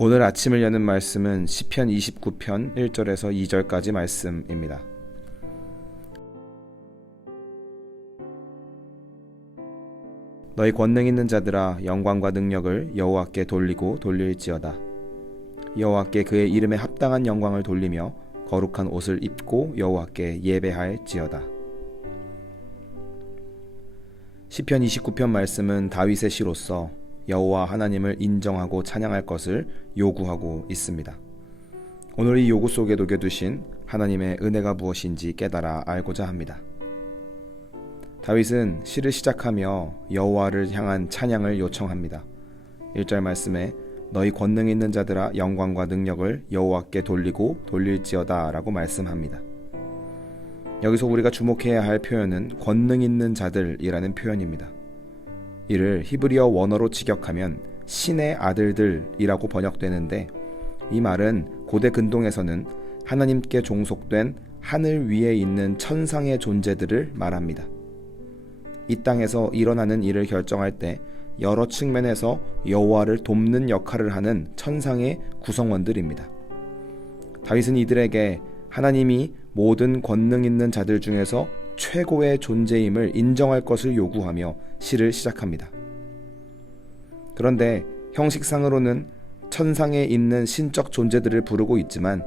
오늘 아침을 여는 말씀은 시편 29편 1절에서 2절까지 말씀입니다. 너희 권능 있는 자들아 영광과 능력을 여호와께 돌리고 돌릴지어다. 여호와께 그의 이름에 합당한 영광을 돌리며 거룩한 옷을 입고 여호와께 예배할지어다. 시편 29편 말씀은 다윗의 시로서 여호와 하나님을 인정하고 찬양할 것을 요구하고 있습니다. 오늘 이 요구 속에 녹여두신 하나님의 은혜가 무엇인지 깨달아 알고자 합니다. 다윗은 시를 시작하며 여호와를 향한 찬양을 요청합니다. 1절 말씀에 너희 권능 있는 자들아 영광과 능력을 여호와께 돌리고 돌릴지어다 라고 말씀합니다. 여기서 우리가 주목해야 할 표현은 권능 있는 자들이라는 표현입니다. 이를 히브리어 원어로 직역하면 신의 아들들이라고 번역되는데, 이 말은 고대 근동에서는 하나님께 종속된 하늘 위에 있는 천상의 존재들을 말합니다. 이 땅에서 일어나는 일을 결정할 때 여러 측면에서 여호와를 돕는 역할을 하는 천상의 구성원들입니다. 다윗은 이들에게 하나님이 모든 권능 있는 자들 중에서 최고의 존재임을 인정할 것을 요구하며 시를 시작합니다. 그런데 형식상으로는 천상에 있는 신적 존재들을 부르고 있지만,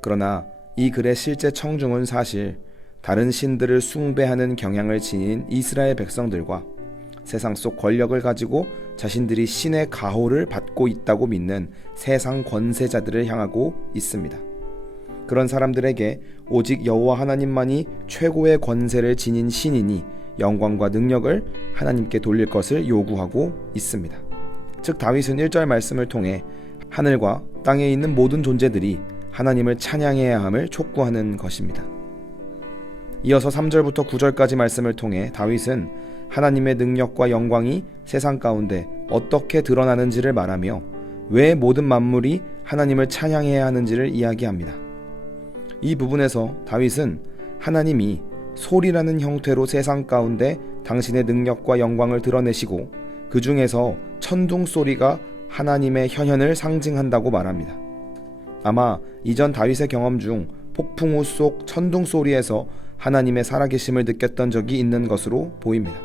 그러나 이 글의 실제 청중은 사실 다른 신들을 숭배하는 경향을 지닌 이스라엘 백성들과 세상 속 권력을 가지고 자신들이 신의 가호를 받고 있다고 믿는 세상 권세자들을 향하고 있습니다. 그런 사람들에게 오직 여호와 하나님만이 최고의 권세를 지닌 신이니 영광과 능력을 하나님께 돌릴 것을 요구하고 있습니다. 즉 다윗은 1절 말씀을 통해 하늘과 땅에 있는 모든 존재들이 하나님을 찬양해야 함을 촉구하는 것입니다. 이어서 3절부터 9절까지 말씀을 통해 다윗은 하나님의 능력과 영광이 세상 가운데 어떻게 드러나는지를 말하며 왜 모든 만물이 하나님을 찬양해야 하는지를 이야기합니다. 이 부분에서 다윗은 하나님이 소리라는 형태로 세상 가운데 당신의 능력과 영광을 드러내시고 그 중에서 천둥 소리가 하나님의 현현을 상징한다고 말합니다. 아마 이전 다윗의 경험 중 폭풍우 속 천둥 소리에서 하나님의 살아계심을 느꼈던 적이 있는 것으로 보입니다.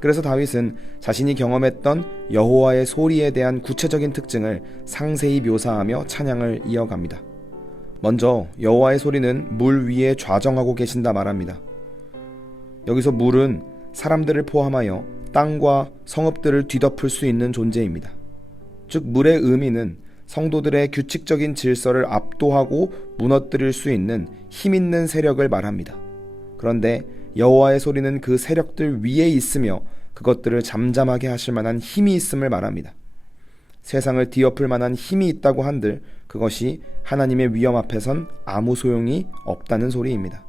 그래서 다윗은 자신이 경험했던 여호와의 소리에 대한 구체적인 특징을 상세히 묘사하며 찬양을 이어갑니다. 먼저 여호와의 소리는 물 위에 좌정하고 계신다 말합니다. 여기서 물은 사람들을 포함하여 땅과 성읍들을 뒤덮을 수 있는 존재입니다. 즉 물의 의미는 성도들의 규칙적인 질서를 압도하고 무너뜨릴 수 있는 힘있는 세력을 말합니다. 그런데 여호와의 소리는 그 세력들 위에 있으며 그것들을 잠잠하게 하실 만한 힘이 있음을 말합니다. 세상을 뒤엎을 만한 힘이 있다고 한들 그것이 하나님의 위엄 앞에선 아무 소용이 없다는 소리입니다.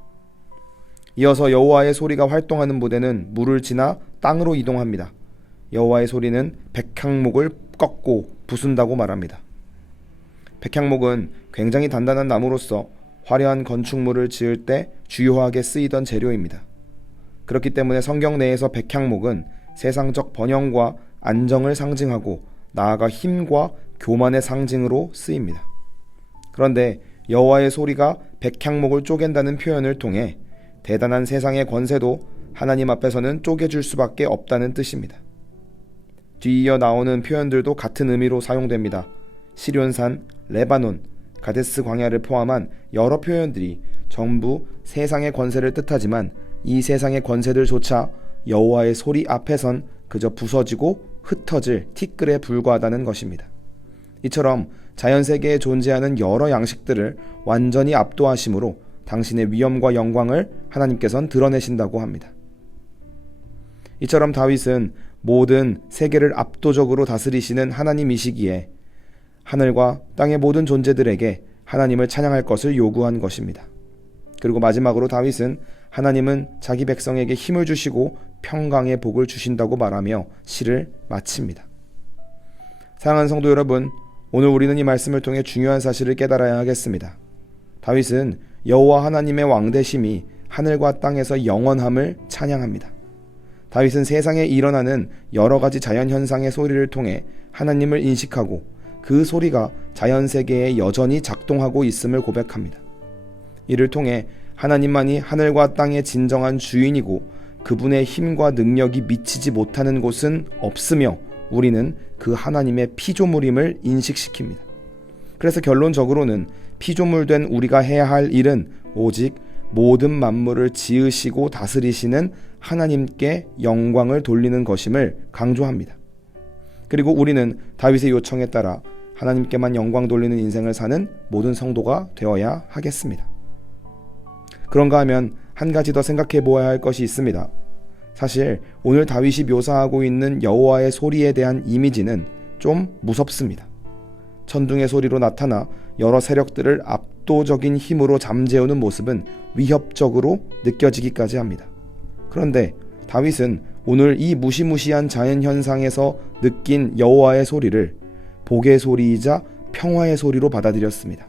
이어서 여호와의 소리가 활동하는 무대는 물을 지나 땅으로 이동합니다. 여호와의 소리는 백향목을 꺾고 부순다고 말합니다. 백향목은 굉장히 단단한 나무로서 화려한 건축물을 지을 때 주요하게 쓰이던 재료입니다. 그렇기 때문에 성경 내에서 백향목은 세상적 번영과 안정을 상징하고 나아가 힘과 교만의 상징으로 쓰입니다. 그런데 여호와의 소리가 백향목을 쪼갠다는 표현을 통해 대단한 세상의 권세도 하나님 앞에서는 쪼개줄 수밖에 없다는 뜻입니다. 뒤이어 나오는 표현들도 같은 의미로 사용됩니다. 시련산, 레바논, 가데스 광야를 포함한 여러 표현들이 전부 세상의 권세를 뜻하지만 이 세상의 권세들조차 여호와의 소리 앞에선 그저 부서지고 흩어질 티끌에 불과하다는 것입니다. 이처럼 자연세계에 존재하는 여러 양식들을 완전히 압도하심으로 당신의 위엄과 영광을 하나님께서는 드러내신다고 합니다. 이처럼 다윗은 모든 세계를 압도적으로 다스리시는 하나님이시기에 하늘과 땅의 모든 존재들에게 하나님을 찬양할 것을 요구한 것입니다. 그리고 마지막으로 다윗은 하나님은 자기 백성에게 힘을 주시고 평강의 복을 주신다고 말하며 시를 마칩니다. 사랑하는 성도 여러분, 오늘 우리는 이 말씀을 통해 중요한 사실을 깨달아야 하겠습니다. 다윗은 여호와 하나님의 왕되심이 하늘과 땅에서 영원함을 찬양합니다. 다윗은 세상에 일어나는 여러 가지 자연현상의 소리를 통해 하나님을 인식하고 그 소리가 자연세계에 여전히 작동하고 있음을 고백합니다. 이를 통해 하나님만이 하늘과 땅의 진정한 주인이고 그분의 힘과 능력이 미치지 못하는 곳은 없으며 우리는 그 하나님의 피조물임을 인식시킵니다. 그래서 결론적으로는 피조물된 우리가 해야 할 일은 오직 모든 만물을 지으시고 다스리시는 하나님께 영광을 돌리는 것임을 강조합니다. 그리고 우리는 다윗의 요청에 따라 하나님께만 영광 돌리는 인생을 사는 모든 성도가 되어야 하겠습니다. 그런가 하면 한 가지 더 생각해 보아야 할 것이 있습니다. 사실 오늘 다윗이 묘사하고 있는 여호와의 소리에 대한 이미지는 좀 무섭습니다. 천둥의 소리로 나타나 여러 세력들을 압도적인 힘으로 잠재우는 모습은 위협적으로 느껴지기까지 합니다. 그런데 다윗은 오늘 이 무시무시한 자연현상에서 느낀 여호와의 소리를 복의 소리이자 평화의 소리로 받아들였습니다.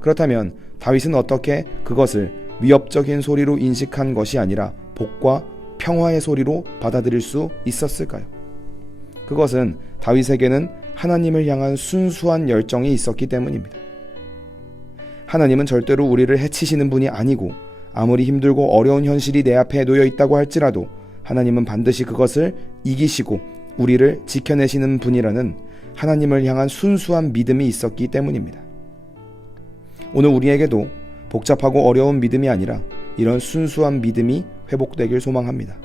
그렇다면 다윗은 어떻게 그것을 위협적인 소리로 인식한 것이 아니라 복과 평화의 소리로 받아들일 수 있었을까요? 그것은 다윗에게는 하나님을 향한 순수한 열정이 있었기 때문입니다. 하나님은 절대로 우리를 해치시는 분이 아니고 아무리 힘들고 어려운 현실이 내 앞에 놓여 있다고 할지라도 하나님은 반드시 그것을 이기시고 우리를 지켜내시는 분이라는 하나님을 향한 순수한 믿음이 있었기 때문입니다. 오늘 우리에게도 복잡하고 어려운 믿음이 아니라 이런 순수한 믿음이 회복되길 소망합니다.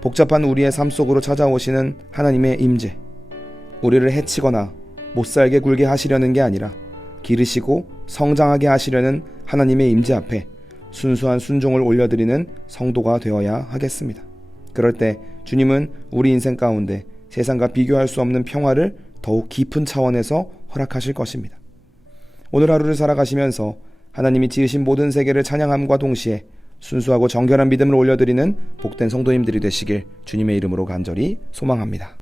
복잡한 우리의 삶 속으로 찾아오시는 하나님의 임재, 우리를 해치거나 못살게 굴게 하시려는 게 아니라 기르시고 성장하게 하시려는 하나님의 임재 앞에 순수한 순종을 올려드리는 성도가 되어야 하겠습니다. 그럴 때 주님은 우리 인생 가운데 세상과 비교할 수 없는 평화를 더욱 깊은 차원에서 허락하실 것입니다. 오늘 하루를 살아가시면서 하나님이 지으신 모든 세계를 찬양함과 동시에 순수하고 정결한 믿음을 올려드리는 복된 성도님들이 되시길 주님의 이름으로 간절히 소망합니다.